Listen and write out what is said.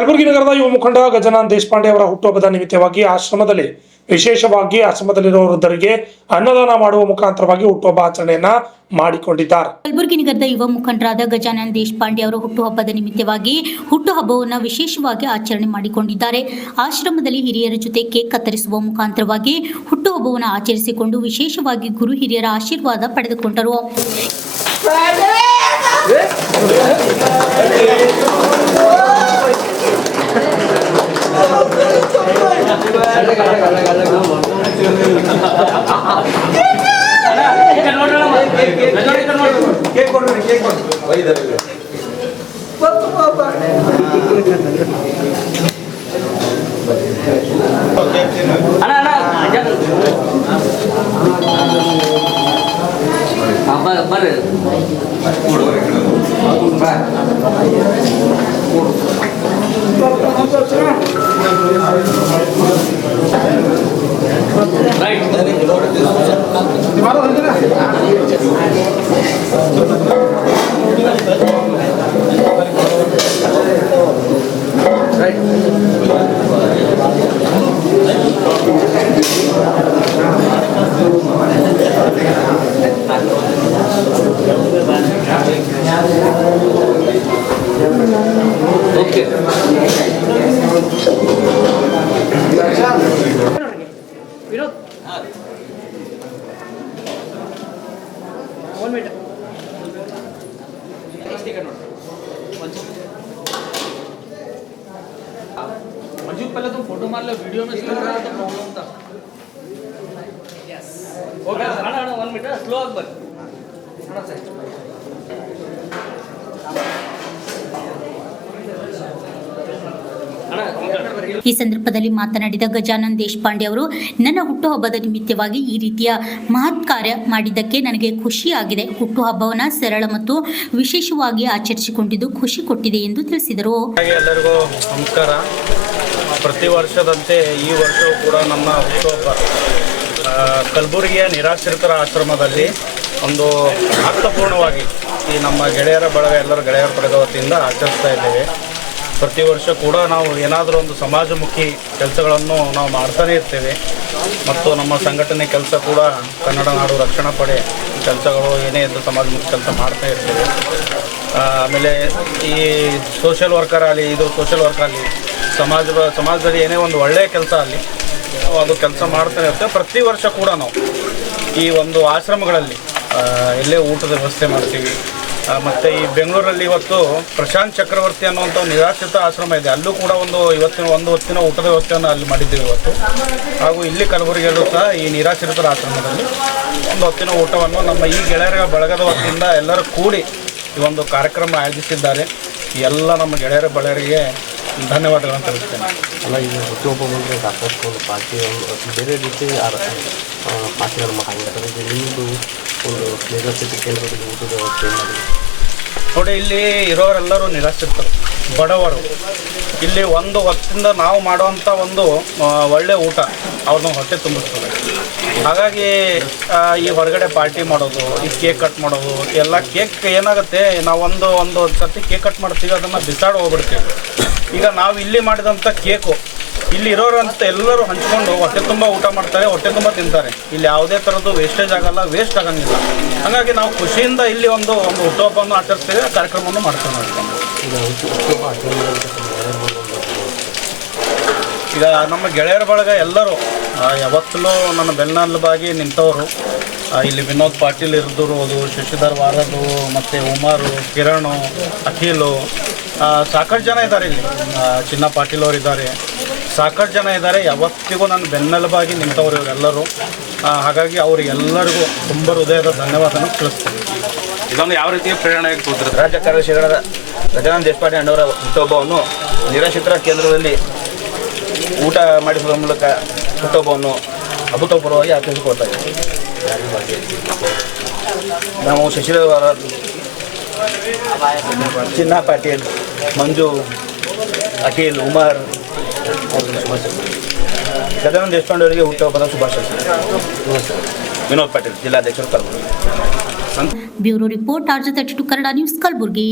ಕಲಬುರಗಿ ನಗರದ ಯುವ ಮುಖಂಡ ಗಜಾನನ್ ದೇಶಪಾಂಡೆ ಅವರ ಹುಟ್ಟುಹಬ್ಬದ ನಿಮಿತ್ತವಾಗಿ ಆಶ್ರಮದಲ್ಲಿ ವಿಶೇಷವಾಗಿ ಆಶ್ರಮದಲ್ಲಿರುವ ವೃದ್ಧರಿಗೆ ಅನ್ನದಾನ ಮಾಡುವ ಮುಖಾಂತರವಾಗಿ ಹುಟ್ಟುಹಬ್ಬ ಆಚರಣೆಯನ್ನ ಮಾಡಿಕೊಂಡಿದ್ದಾರೆ. ಕಲಬುರಗಿ ನಗರದ ಯುವ ಮುಖಂಡರಾದ ಗಜಾನನ್ ದೇಶಪಾಂಡೆ ಅವರ ಹುಟ್ಟುಹಬ್ಬದ ನಿಮಿತ್ತವಾಗಿ ಹುಟ್ಟುಹಬ್ಬವನ್ನು ವಿಶೇಷವಾಗಿ ಆಚರಣೆ ಮಾಡಿಕೊಂಡಿದ್ದಾರೆ. ಆಶ್ರಮದಲ್ಲಿ ಹಿರಿಯರ ಜೊತೆ ಕೇಕ್ ಕತ್ತರಿಸುವ ಮುಖಾಂತರವಾಗಿ ಹುಟ್ಟುಹಬ್ಬವನ್ನು ಆಚರಿಸಿಕೊಂಡು ವಿಶೇಷವಾಗಿ ಗುರು ಹಿರಿಯರ ಆಶೀರ್ವಾದ ಪಡೆದುಕೊಂಡರು. मंजू पहले तुम फोटो मार लो, वीडियो में स्लो रहा तो प्रॉब्लम था. ओके अड़ा 1 मिनट स्लो अकबर अड़ा सर. ಈ ಸಂದರ್ಭದಲ್ಲಿ ಮಾತನಾಡಿದ ಗಜಾನನ್ ದೇಶಪಾಂಡೆ ಅವರು, ನನ್ನ ಹುಟ್ಟುಹಬ್ಬದ ನಿಮಿತ್ತವಾಗಿ ಈ ರೀತಿಯ ಮಹತ್ ಕಾರ್ಯ ಮಾಡಿದ್ದಕ್ಕೆ ನನಗೆ ಖುಷಿಯಾಗಿದೆ. ಹುಟ್ಟುಹಬ್ಬವನ್ನು ಸರಳ ಮತ್ತು ವಿಶೇಷವಾಗಿ ಆಚರಿಸಿಕೊಂಡಿದ್ದು ಖುಷಿ ಕೊಟ್ಟಿದೆ ಎಂದು ತಿಳಿಸಿದರು. ಎಲ್ಲರಿಗೂ ನಮಸ್ಕಾರ. ಪ್ರತಿ ವರ್ಷದಂತೆ ಈ ವರ್ಷವೂ ಕೂಡ ನಮ್ಮ ಹುಟ್ಟುಹಬ್ಬ ಕಲಬುರಗಿಯ ನಿರಾಶ್ರಿತರ ಆಶ್ರಮದಲ್ಲಿ ಒಂದು ಅರ್ಥಪೂರ್ಣವಾಗಿ ಈ ನಮ್ಮ ಗೆಳೆಯರ ಬಳಗ ಎಲ್ಲರ ಗೆಳೆಯರ ಬಳಗ ವತಿಯಿಂದ ಆಚರಿಸ್ತಾ ಇದ್ದೇವೆ. ಪ್ರತಿ ವರ್ಷ ಕೂಡ ನಾವು ಏನಾದರೂ ಒಂದು ಸಮಾಜಮುಖಿ ಕೆಲಸಗಳನ್ನು ನಾವು ಮಾಡ್ತಾನೇ ಇರ್ತೇವೆ ಮತ್ತು ನಮ್ಮ ಸಂಘಟನೆ ಕೆಲಸ ಕೂಡ ಕನ್ನಡ ನಾಡು ರಕ್ಷಣಾ ಪಡೆ ಕೆಲಸಗಳು ಏನೇ ಇದ್ದು ಸಮಾಜಮುಖಿ ಕೆಲಸ ಮಾಡ್ತಾ ಇರ್ತೇವೆ. ಆಮೇಲೆ ಈ ಸೋಷಿಯಲ್ ವರ್ಕರ್ ಆಗಲಿ ಸಮಾಜದಲ್ಲಿ ಏನೇ ಒಂದು ಒಳ್ಳೆಯ ಕೆಲಸ ಆಗಲಿ ಅದು ಕೆಲಸ ಮಾಡ್ತಾನೆ ಇರ್ತೇವೆ. ಪ್ರತಿ ವರ್ಷ ಕೂಡ ನಾವು ಈ ಒಂದು ಆಶ್ರಮಗಳಲ್ಲಿ ಎಲ್ಲೇ ಊಟದ ವ್ಯವಸ್ಥೆ ಮಾಡ್ತೀವಿ. ಮತ್ತು ಈ ಬೆಂಗಳೂರಲ್ಲಿ ಇವತ್ತು ಪ್ರಶಾಂತ್ ಚಕ್ರವರ್ತಿ ಅನ್ನುವಂಥ ನಿರಾಶ್ರಿತ ಆಶ್ರಮ ಇದೆ, ಅಲ್ಲೂ ಕೂಡ ಒಂದು ಹೊತ್ತಿನ ಊಟದ ವ್ಯವಸ್ಥೆಯನ್ನು ಅಲ್ಲಿ ಮಾಡಿದ್ದೀವಿ ಇವತ್ತು. ಹಾಗೂ ಇಲ್ಲಿ ಕಲಬುರಗಿಯಲ್ಲೂ ಸಹ ಈ ನಿರಾಶ್ರಿತರ ಆಶ್ರಮದಲ್ಲಿ ಒಂದು ಹೊತ್ತಿನ ಊಟವನ್ನು ನಮ್ಮ ಈ ಗೆಳೆಯರ ಬಳಗದ ವತಿಯಿಂದ ಎಲ್ಲರೂ ಕೂಡಿ ಈ ಒಂದು ಕಾರ್ಯಕ್ರಮ ಆಯೋಜಿಸಿದ್ದಾರೆ. ಎಲ್ಲ ನಮ್ಮ ಗೆಳೆಯರ ಬಳಗರಿಗೆ ಧನ್ಯವಾದಗಳನ್ನು ತಿಳಿಸ್ತೇನೆ. ಅಲ್ಲ, ಈಗ ಹುಟ್ಟುಹಬ್ಬ ಬಂದರೆ ಸಾಕಷ್ಟು ಒಂದು ಪಾರ್ಟಿ ಬೇರೆ ರೀತಿ ಪಾರ್ಟಿಗಳು ಮಾಡಿರ್ತಾರೆ. ನಿಮ್ಮದು ಒಂದು ನಿರಾಶ್ರಿತ ಕೇಂದ್ರದಲ್ಲಿ ಊಟದ ವ್ಯವಸ್ಥೆ ಮಾಡಿ ನೋಡಿ, ಇಲ್ಲಿ ಇರೋರೆಲ್ಲರೂ ನಿರಾಶ್ರಿತರು, ಬಡವರು. ಇಲ್ಲಿ ಒಂದು ಹೊತ್ತಿಂದ ನಾವು ಮಾಡುವಂಥ ಒಂದು ಒಳ್ಳೆಯ ಊಟ ಅವ್ರನ್ನ ಹೊಟ್ಟೆ ತುಂಬಿಸ್ತದೆ. ಹಾಗಾಗಿ ಈ ಹೊರಗಡೆ ಪಾರ್ಟಿ ಮಾಡೋದು, ಈ ಕೇಕ್ ಕಟ್ ಮಾಡೋದು ಎಲ್ಲ, ಕೇಕ್ ಏನಾಗುತ್ತೆ, ನಾವು ಒಂದು ಸರ್ತಿ ಕೇಕ್ ಕಟ್ ಮಾಡ್ತೀವಿ, ಅದನ್ನು ಬಿಸಾಡಿ ಹೋಗ್ಬಿಡ್ತೀವಿ. ಈಗ ನಾವು ಇಲ್ಲಿ ಮಾಡಿದಂಥ ಕೇಕು ಇಲ್ಲಿ ಇರೋರಂತ ಎಲ್ಲರೂ ಹಂಚ್ಕೊಂಡು ಹೊಟ್ಟೆ ತುಂಬ ಊಟ ಮಾಡ್ತಾರೆ, ಹೊಟ್ಟೆ ತುಂಬ ತಿಂತಾರೆ. ಇಲ್ಲಿ ಯಾವುದೇ ಥರದ್ದು ವೇಸ್ಟೇಜ್ ಆಗಲ್ಲ, ವೇಸ್ಟ್ ಆಗಂಗಿಲ್ಲ. ಹಾಗಾಗಿ ನಾವು ಖುಷಿಯಿಂದ ಇಲ್ಲಿ ಒಂದು ಹುಟ್ಟುಹಬ್ಬವನ್ನು ಆಚರಿಸ್ತೇವೆ, ಕಾರ್ಯಕ್ರಮವನ್ನು ಮಾಡ್ತೇವೆ. ಈಗ ನಮ್ಮ ಗೆಳೆಯರ ಬಳಗ ಎಲ್ಲರೂ ಯಾವತ್ತಲೂ ನನ್ನ ಬೆನ್ನೆಲುಬಾಗಿ ನಿಂತವರು. ಇಲ್ಲಿ ವಿನೋದ್ ಪಾಟೀಲ್ ಇರ್ದಿರೋದು, ಶಶಿಧರ್ ವಾರದು, ಮತ್ತು ಉಮಾರು, ಕಿರಣ್, ಅಖಿಲು, ಸಾಕಷ್ಟು ಜನ ಇದ್ದಾರೆ. ಇಲ್ಲಿ ಚಿನ್ನ ಪಾಟೀಲ್ ಅವರು ಇದ್ದಾರೆ, ಸಾಕಷ್ಟು ಜನ ಇದ್ದಾರೆ. ಯಾವತ್ತಿಗೂ ನನ್ನ ಬೆನ್ನೆಲುಬಾಗಿ ನಿಂತವರು ಇವರೆಲ್ಲರೂ. ಹಾಗಾಗಿ ಅವರಿಗೆಲ್ಲರಿಗೂ ತುಂಬ ಹೃದಯದ ಧನ್ಯವಾದನ ತಿಳಿಸ್ತೀನಿ. ಇದೊಂದು ಯಾವ ರೀತಿಯ ಪ್ರೇರಣೆಯಾಗಿ ಕೂತಿರುತ್ತೆ? ರಾಜ್ಯ ಕಾರ್ಯದರ್ಶಿಗಳಾದ ಗಜಾನನ್ ದೇಶಪಾಂಡೆ ಅಣ್ಣವರ ಹುಟ್ಟುಹಬ್ಬವನ್ನು ನಿರಾಶ್ರಿತರ ಕೇಂದ್ರದಲ್ಲಿ ಊಟ ಮಾಡಿಸುವ ಮೂಲಕ ಹುಟ್ಟುಹಬ್ಬವನ್ನು ಅಭೂತಪೂರ್ವವಾಗಿ ಆಚರಿಸಿಕೊಳ್ತಾ ಇದ್ದೀವಿ. ನಾವು ಶಶಿಧರ, ಚಿನ್ನ ಪಾಟೀಲ್, ಮಂಜು, ಅಖಿಲ್, ಉಮರ್, ಗಜಾನನ್ ದೇಶಪಾಂಡೆ ಅವರಿಗೆ ಹುಟ್ಟುಹಬ್ಬದ ಶುಭಾಶಯಗಳು. ವಿನೋದ್ ಪಾಟೀಲ್, ಜಿಲ್ಲಾಧ್ಯಕ್ಷರು, Kalaburagi. Bureau report, RJ32 Kannada news, Kalaburagi.